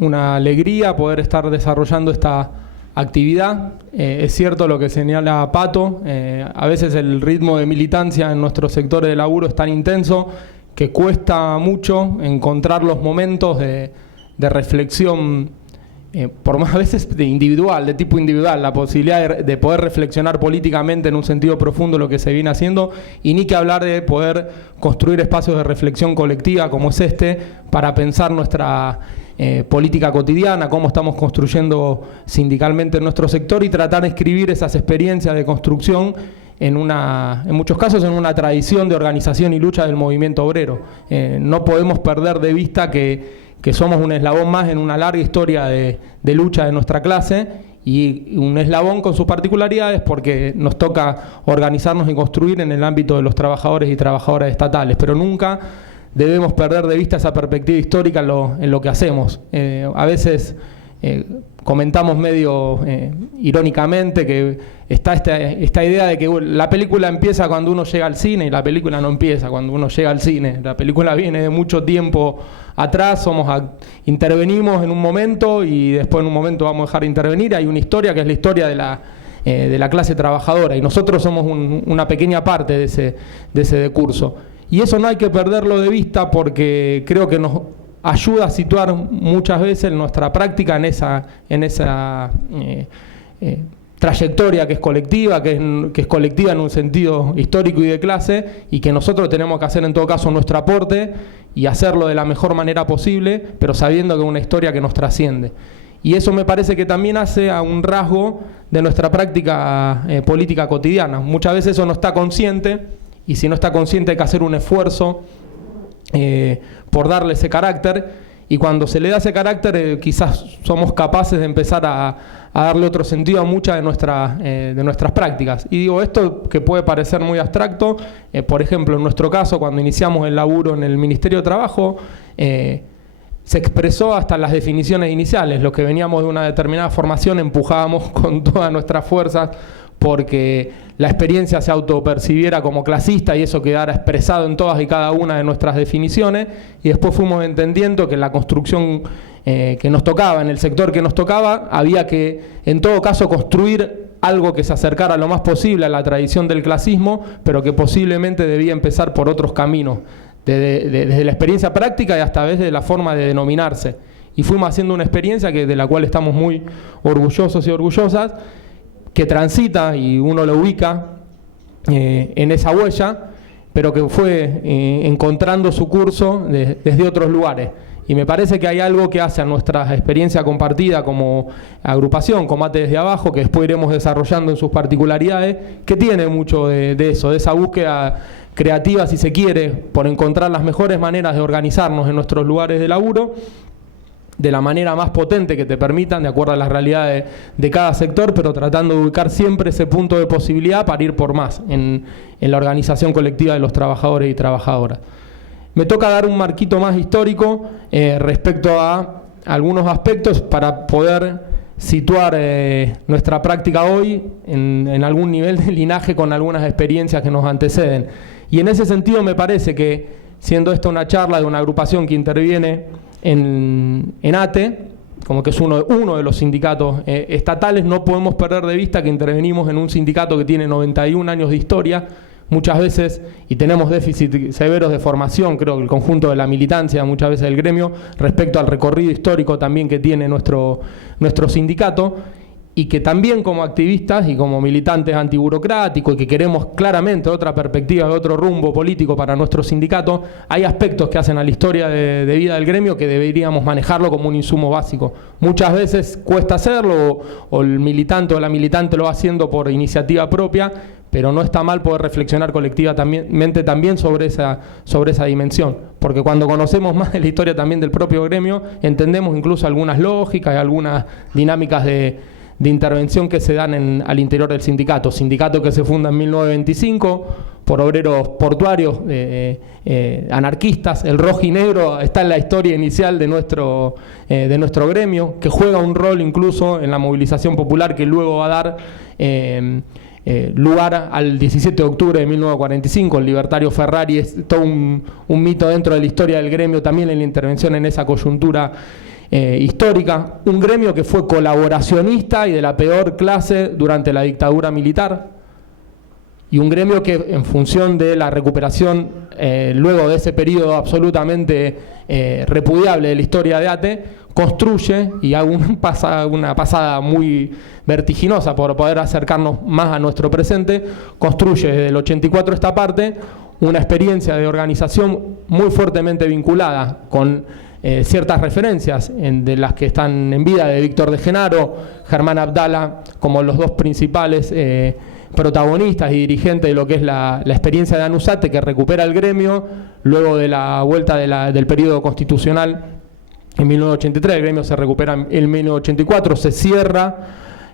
Una alegría poder estar desarrollando esta actividad. Es cierto lo que señala Pato, a veces el ritmo de militancia en nuestros sectores de laburo es tan intenso que cuesta mucho encontrar los momentos de reflexión, por más veces de tipo individual, la posibilidad de poder reflexionar políticamente en un sentido profundo lo que se viene haciendo, y ni que hablar de poder construir espacios de reflexión colectiva como es este, para pensar nuestra política cotidiana, cómo estamos construyendo sindicalmente en nuestro sector y tratar de escribir esas experiencias de construcción en muchos casos en una tradición de organización y lucha del movimiento obrero. No podemos perder de vista que somos un eslabón más en una larga historia de lucha de nuestra clase, y un eslabón con sus particularidades porque nos toca organizarnos y construir en el ámbito de los trabajadores y trabajadoras estatales, pero nunca debemos perder de vista esa perspectiva histórica en lo que hacemos. A veces comentamos medio irónicamente que está esta idea de que la película empieza cuando uno llega al cine, y la película no empieza cuando uno llega al cine. La película viene de mucho tiempo atrás, intervenimos en un momento y después en un momento vamos a dejar de intervenir. Hay una historia que es la historia de la clase trabajadora, y nosotros somos una pequeña parte de ese decurso. Y eso no hay que perderlo de vista porque creo que nos ayuda a situar muchas veces nuestra práctica en esa trayectoria que es colectiva, que es colectiva en un sentido histórico y de clase, y que nosotros tenemos que hacer en todo caso nuestro aporte y hacerlo de la mejor manera posible, pero sabiendo que es una historia que nos trasciende. Y eso me parece que también hace a un rasgo de nuestra práctica política cotidiana. Muchas veces eso no está consciente, y si no está consciente hay que hacer un esfuerzo por darle ese carácter, y cuando se le da ese carácter quizás somos capaces de empezar a darle otro sentido a muchas de nuestras prácticas. Y digo esto que puede parecer muy abstracto, por ejemplo en nuestro caso cuando iniciamos el laburo en el Ministerio de Trabajo, se expresó hasta las definiciones iniciales. Los que veníamos de una determinada formación empujábamos con todas nuestras fuerzas porque la experiencia se autopercibiera como clasista y eso quedara expresado en todas y cada una de nuestras definiciones, y después fuimos entendiendo que en la construcción que nos tocaba, en el sector que nos tocaba, había que en todo caso construir algo que se acercara lo más posible a la tradición del clasismo, pero que posiblemente debía empezar por otros caminos, desde la experiencia práctica y hasta desde la forma de denominarse. Y fuimos haciendo una experiencia de la cual estamos muy orgullosos y orgullosas, que transita y uno lo ubica en esa huella, pero que fue encontrando su curso desde otros lugares. Y me parece que hay algo que hace a nuestra experiencia compartida como agrupación, Combate desde Abajo, que después iremos desarrollando en sus particularidades, que tiene mucho de eso, de esa búsqueda creativa, si se quiere, por encontrar las mejores maneras de organizarnos en nuestros lugares de laburo, de la manera más potente que te permitan, de acuerdo a las realidades de cada sector, pero tratando de ubicar siempre ese punto de posibilidad para ir por más en la organización colectiva de los trabajadores y trabajadoras. Me toca dar un marquito más histórico respecto a algunos aspectos para poder situar nuestra práctica hoy en algún nivel de linaje con algunas experiencias que nos anteceden. Y en ese sentido me parece que, siendo esta una charla de una agrupación que interviene en ATE, como que es uno de los sindicatos estatales, no podemos perder de vista que intervenimos en un sindicato que tiene 91 años de historia, muchas veces, y tenemos déficits severos de formación, creo que el conjunto de la militancia, muchas veces del gremio, respecto al recorrido histórico también que tiene nuestro sindicato, y que también como activistas y como militantes antiburocráticos y que queremos claramente otra perspectiva, otro rumbo político para nuestro sindicato, hay aspectos que hacen a la historia de vida del gremio que deberíamos manejarlo como un insumo básico. Muchas veces cuesta hacerlo, o el militante o la militante lo va haciendo por iniciativa propia, pero no está mal poder reflexionar colectivamente también sobre esa dimensión, porque cuando conocemos más de la historia también del propio gremio, entendemos incluso algunas lógicas y algunas dinámicas de intervención que se dan al interior del sindicato que se funda en 1925 por obreros portuarios anarquistas. El rojo y negro está en la historia inicial de nuestro gremio, que juega un rol incluso en la movilización popular que luego va a dar lugar al 17 de octubre de 1945. El libertario Ferrari es todo un mito dentro de la historia del gremio, también en la intervención en esa coyuntura histórica. Un gremio que fue colaboracionista y de la peor clase durante la dictadura militar, y un gremio que, en función de la recuperación luego de ese periodo absolutamente repudiable de la historia de ATE, construye, y hago una pasada muy vertiginosa por poder acercarnos más a nuestro presente, construye desde el 84 esta parte una experiencia de organización muy fuertemente vinculada con ciertas referencias de las que están en vida, de Víctor de Genaro, Germán Abdala, como los dos principales protagonistas y dirigentes de lo que es la experiencia de Anusate, que recupera el gremio luego de la vuelta del periodo constitucional en 1983. El gremio se recupera en 1984, se cierra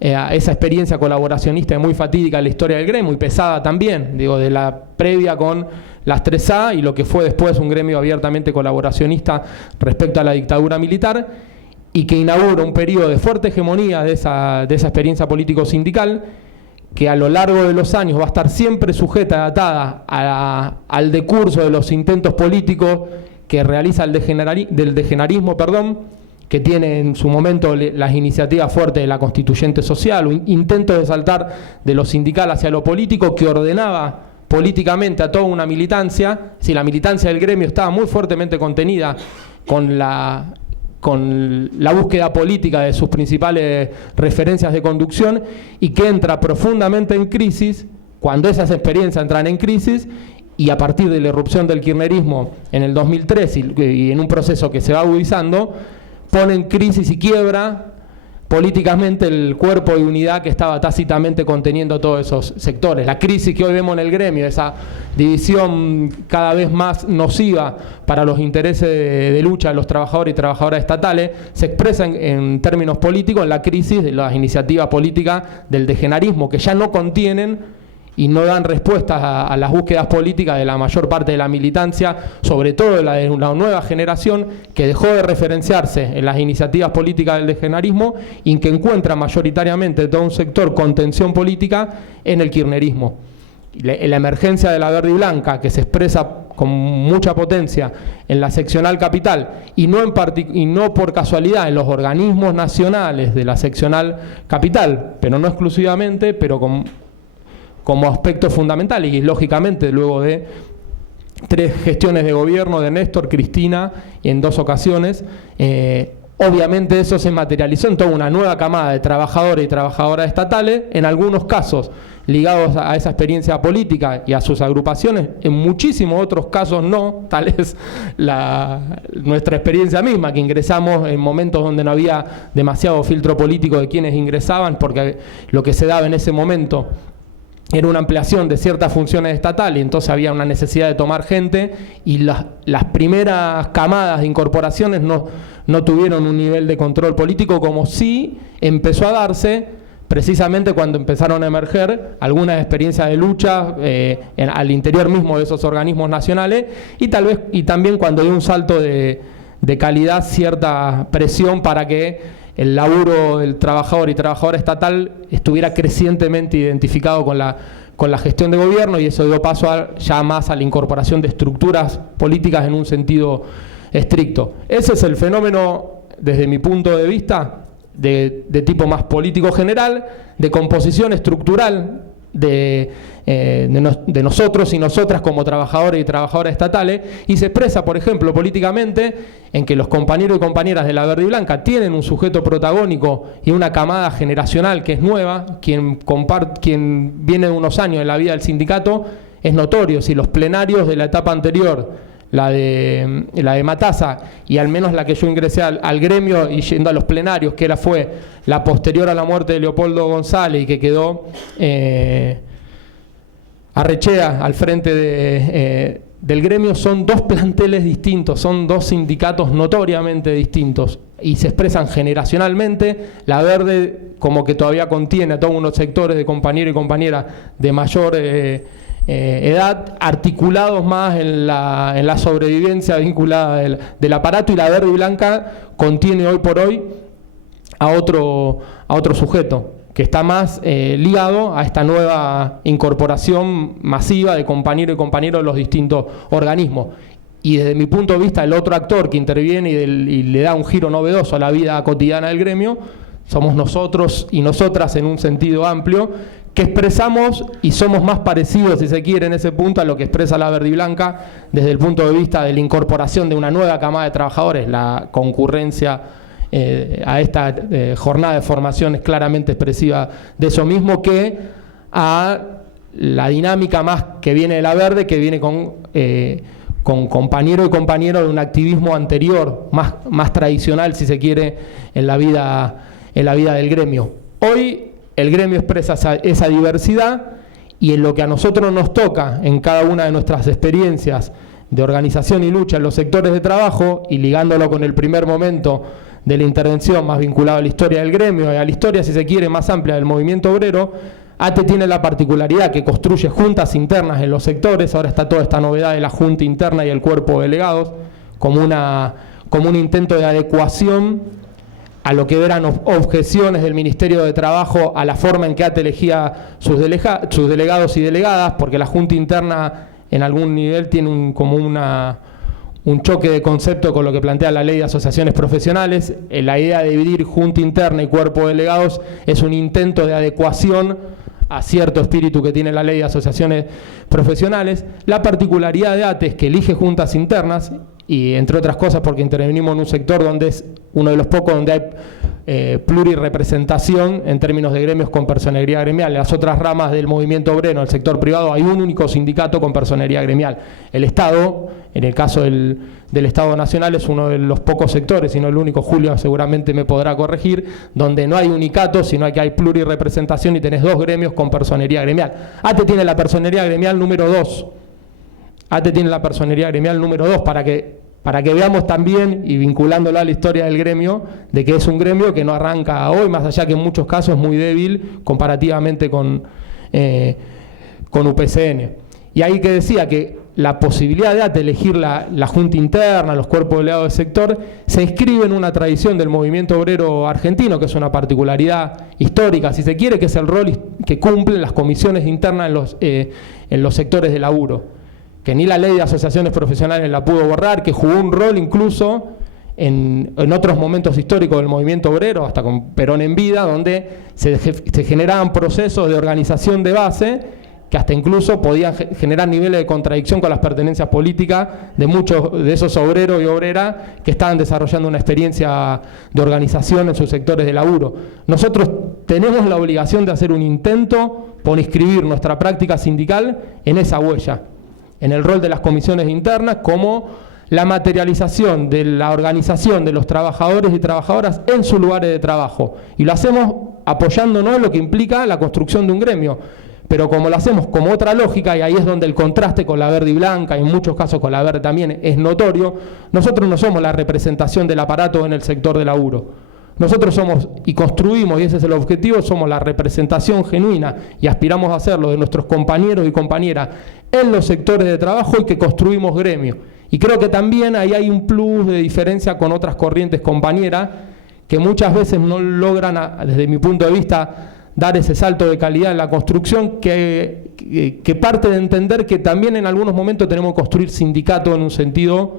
esa experiencia colaboracionista muy fatídica en la historia del gremio, y pesada también, digo, de la previa con las 3A y lo que fue después un gremio abiertamente colaboracionista respecto a la dictadura militar, y que inaugura un periodo de fuerte hegemonía de esa experiencia político-sindical, que a lo largo de los años va a estar siempre sujeta, atada al decurso de los intentos políticos que realiza el degenerismo, que tiene en su momento las iniciativas fuertes de la Constituyente Social, un intento de saltar de lo sindical hacia lo político, que ordenaba políticamente a toda una militancia. Si la militancia del gremio estaba muy fuertemente contenida con la búsqueda política de sus principales referencias de conducción, y que entra profundamente en crisis cuando esas experiencias entran en crisis, y a partir de la irrupción del kirchnerismo en el 2003 y en un proceso que se va agudizando, pone en crisis y quiebra políticamente el cuerpo de unidad que estaba tácitamente conteniendo todos esos sectores. La crisis que hoy vemos en el gremio, esa división cada vez más nociva para los intereses de lucha de los trabajadores y trabajadoras estatales, se expresa en términos políticos en la crisis de las iniciativas políticas del degenerismo, que ya no contienen y no dan respuestas a las búsquedas políticas de la mayor parte de la militancia, sobre todo la de una nueva generación que dejó de referenciarse en las iniciativas políticas del degenerismo, y que encuentra mayoritariamente todo un sector contención política en el kirchnerismo. La emergencia de la verde y blanca, que se expresa con mucha potencia en la seccional capital, y no por casualidad en los organismos nacionales de la seccional capital, pero no exclusivamente, pero como aspecto fundamental, y lógicamente luego de 3 gestiones de gobierno de Néstor, Cristina, y en 2 ocasiones, obviamente eso se materializó en toda una nueva camada de trabajadores y trabajadoras estatales, en algunos casos ligados a esa experiencia política y a sus agrupaciones, en muchísimos otros casos no, tal es nuestra experiencia misma, que ingresamos en momentos donde no había demasiado filtro político de quienes ingresaban, porque lo que se daba en ese momento era una ampliación de ciertas funciones estatales, y entonces había una necesidad de tomar gente, y las primeras camadas de incorporaciones no tuvieron un nivel de control político, como sí empezó a darse precisamente cuando empezaron a emerger algunas experiencias de lucha al interior mismo de esos organismos nacionales, y también cuando dio un salto de calidad cierta presión para que el laburo del trabajador y trabajadora estatal estuviera crecientemente identificado con la gestión de gobierno, y eso dio paso ya más a la incorporación de estructuras políticas en un sentido estricto. Ese es el fenómeno, desde mi punto de vista, de tipo más político general, de composición estructural de nosotros y nosotras como trabajadores y trabajadoras estatales, y se expresa, por ejemplo, políticamente en que los compañeros y compañeras de la verde y blanca tienen un sujeto protagónico y una camada generacional que es nueva. Quien viene de unos años en la vida del sindicato es notorio. Si los plenarios de la etapa anterior, la de Matasa, y al menos la que yo ingresé al gremio y yendo a los plenarios, que fue la posterior a la muerte de Leopoldo González y que quedó Arrechea al frente del gremio, son 2 planteles distintos, son 2 sindicatos notoriamente distintos, y se expresan generacionalmente. La verde como que todavía contiene a todos unos sectores de compañeros y compañeras de mayor edad, articulados más en la sobrevivencia vinculada del aparato, y la verde y blanca contiene hoy por hoy a otro sujeto, que está más ligado a esta nueva incorporación masiva de compañeros y compañeros de los distintos organismos. Y desde mi punto de vista, el otro actor que interviene y le da un giro novedoso a la vida cotidiana del gremio, somos nosotros y nosotras en un sentido amplio, que expresamos y somos más parecidos, si se quiere, en ese punto a lo que expresa la Verde y Blanca desde el punto de vista de la incorporación de una nueva camada de trabajadores. La concurrencia a esta jornada de formación es claramente expresiva de eso mismo, que a la dinámica más que viene de la Verde, que viene con compañero y compañero de un activismo anterior, más tradicional, si se quiere, en la vida del gremio. Hoy el gremio expresa esa diversidad, y en lo que a nosotros nos toca en cada una de nuestras experiencias de organización y lucha en los sectores de trabajo, y ligándolo con el primer momento de la intervención más vinculado a la historia del gremio y a la historia, si se quiere, más amplia del movimiento obrero, ATE tiene la particularidad que construye juntas internas en los sectores. Ahora está toda esta novedad de la junta interna y el cuerpo de delegados como un intento de adecuación a lo que eran objeciones del Ministerio de Trabajo a la forma en que ATE elegía sus delegados y delegadas, porque la junta interna en algún nivel tiene un choque de concepto con lo que plantea la ley de asociaciones profesionales. La idea de dividir junta interna y cuerpo de delegados es un intento de adecuación a cierto espíritu que tiene la ley de asociaciones profesionales. La particularidad de ATE es que elige juntas internas, y entre otras cosas porque intervenimos en un sector donde es uno de los pocos donde hay plurirrepresentación en términos de gremios con personería gremial. En las otras ramas del movimiento obrero, en el sector privado, hay un único sindicato con personería gremial. El Estado, en el caso del Estado Nacional, es uno de los pocos sectores, y no el único. Julio seguramente me podrá corregir, donde no hay unicato, sino que hay plurirrepresentación y tenés dos gremios con personería gremial. ATE tiene la personería gremial número 2. ATE tiene la personería gremial número 2 para que veamos también, y vinculándola a la historia del gremio, de que es un gremio que no arranca hoy, más allá que en muchos casos es muy débil comparativamente con UPCN. Y ahí que decía que la posibilidad de ATE elegir la junta interna, los cuerpos delegados del sector, se inscribe en una tradición del movimiento obrero argentino, que es una particularidad histórica, si se quiere, que es el rol que cumplen las comisiones internas en los sectores de laburo, que ni la ley de asociaciones profesionales la pudo borrar, que jugó un rol incluso en otros momentos históricos del movimiento obrero, hasta con Perón en vida, donde se generaban procesos de organización de base que hasta incluso podían generar niveles de contradicción con las pertenencias políticas de muchos de esos obreros y obreras que estaban desarrollando una experiencia de organización en sus sectores de laburo. Nosotros tenemos la obligación de hacer un intento por inscribir nuestra práctica sindical en esa huella, en el rol de las comisiones internas como la materialización de la organización de los trabajadores y trabajadoras en sus lugares de trabajo. Y lo hacemos apoyándonos en lo que implica la construcción de un gremio, pero como lo hacemos como otra lógica, y ahí es donde el contraste con la Verde y Blanca, y en muchos casos con la Verde también, es notorio. Nosotros no somos la representación del aparato en el sector de laburo. Nosotros somos, y construimos, y ese es el objetivo, somos la representación genuina, y aspiramos a hacerlo, de nuestros compañeros y compañeras en los sectores de trabajo, y que construimos gremio. Y creo que también ahí hay un plus de diferencia con otras corrientes compañeras que muchas veces no logran, desde mi punto de vista, dar ese salto de calidad en la construcción, que parte de entender que también en algunos momentos tenemos que construir sindicato en un sentido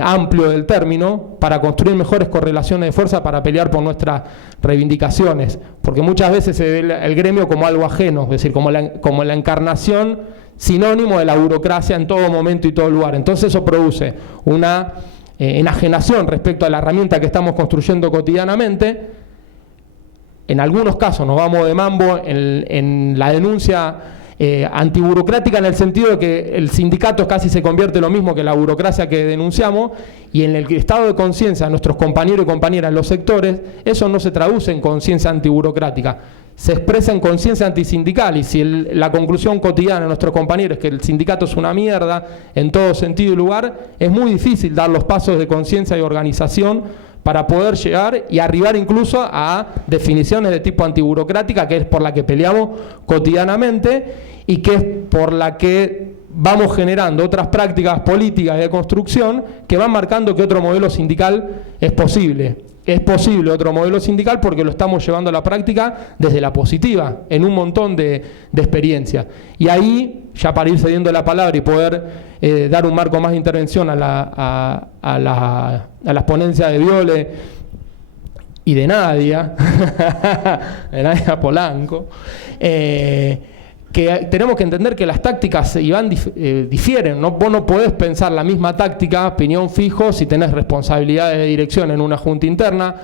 amplio del término, para construir mejores correlaciones de fuerza, para pelear por nuestras reivindicaciones, porque muchas veces se ve el gremio como algo ajeno, es decir, como la encarnación sinónimo de la burocracia en todo momento y todo lugar. Entonces eso produce una enajenación respecto a la herramienta que estamos construyendo cotidianamente. En algunos casos nos vamos de mambo en la denuncia antiburocrática, en el sentido de que el sindicato casi se convierte en lo mismo que la burocracia que denunciamos, y en el estado de conciencia de nuestros compañeros y compañeras en los sectores, eso no se traduce en conciencia antiburocrática, se expresa en conciencia antisindical. Y si la conclusión cotidiana de nuestros compañeros es que el sindicato es una mierda en todo sentido y lugar, es muy difícil dar los pasos de conciencia y organización para poder llegar y arribar incluso a definiciones de tipo antiburocrática, que es por la que peleamos cotidianamente y que es por la que vamos generando otras prácticas políticas de construcción que van marcando que otro modelo sindical es posible. es posible otro modelo sindical porque lo estamos llevando a la práctica desde la positiva, en un montón de experiencias. Y ahí, ya para ir cediendo la palabra y poder dar un marco más de intervención a las ponencias de Viole y de Nadia, de Nadia Polanco, que tenemos que entender que las tácticas difieren, ¿no? Vos no podés pensar la misma táctica, piñón fijo, si tenés responsabilidades de dirección en una junta interna,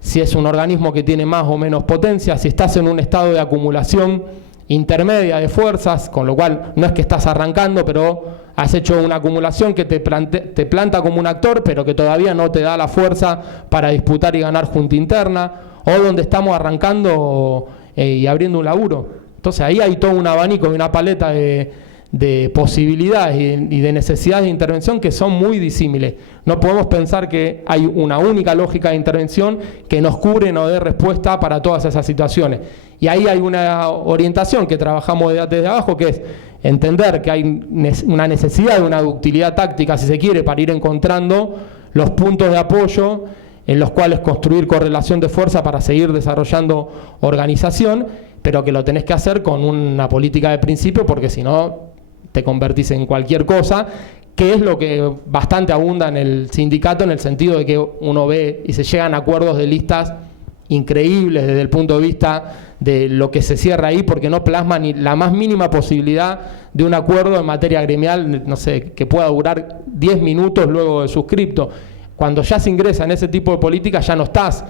si es un organismo que tiene más o menos potencia, si estás en un estado de acumulación intermedia de fuerzas, con lo cual no es que estás arrancando, pero has hecho una acumulación que te planta como un actor, pero que todavía no te da la fuerza para disputar y ganar junta interna, o donde estamos arrancando y abriendo un laburo. Entonces ahí hay todo un abanico y una paleta de posibilidades y de necesidades de intervención que son muy disímiles. No podemos pensar que hay una única lógica de intervención que nos cubre y nos dé respuesta para todas esas situaciones. Y ahí hay una orientación que trabajamos desde abajo, que es entender que hay una necesidad de una ductilidad táctica, si se quiere, para ir encontrando los puntos de apoyo en los cuales construir correlación de fuerza para seguir desarrollando organización, pero que lo tenés que hacer con una política de principio, porque si no te convertís en cualquier cosa, que es lo que bastante abunda en el sindicato, en el sentido de que uno ve y se llegan a acuerdos de listas increíbles desde el punto de vista de lo que se cierra ahí, porque no plasma ni la más mínima posibilidad de un acuerdo en materia gremial, no sé, que pueda durar 10 minutos luego de suscripto. Cuando ya se ingresa en ese tipo de política, ya no estás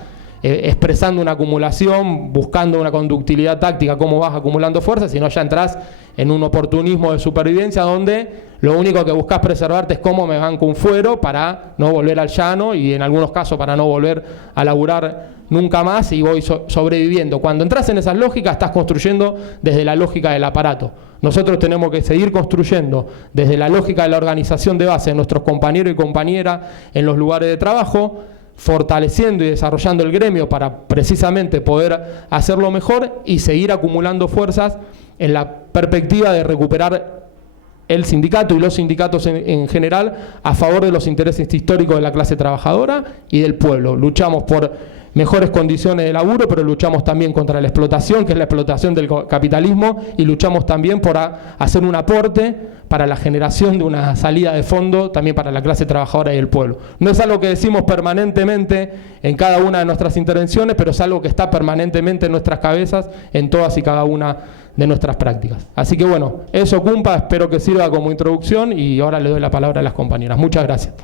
expresando una acumulación, buscando una conductilidad táctica, cómo vas acumulando fuerza, sino ya entras en un oportunismo de supervivencia donde lo único que buscas preservarte es cómo me banco un fuero para no volver al llano y en algunos casos para no volver a laburar nunca más y voy sobreviviendo. Cuando entras en esas lógicas estás construyendo desde la lógica del aparato. Nosotros tenemos que seguir construyendo desde la lógica de la organización de base de nuestros compañeros y compañeras en los lugares de trabajo, fortaleciendo y desarrollando el gremio para precisamente poder hacerlo mejor y seguir acumulando fuerzas en la perspectiva de recuperar el sindicato y los sindicatos en general a favor de los intereses históricos de la clase trabajadora y del pueblo. Luchamos por mejores condiciones de laburo, pero luchamos también contra la explotación, que es la explotación del capitalismo, y luchamos también por hacer un aporte para la generación de una salida de fondo también para la clase trabajadora y el pueblo. No es algo que decimos permanentemente en cada una de nuestras intervenciones, pero es algo que está permanentemente en nuestras cabezas en todas y cada una de nuestras prácticas. Así que bueno, eso, Cumpa, espero que sirva como introducción y ahora le doy la palabra a las compañeras. Muchas gracias.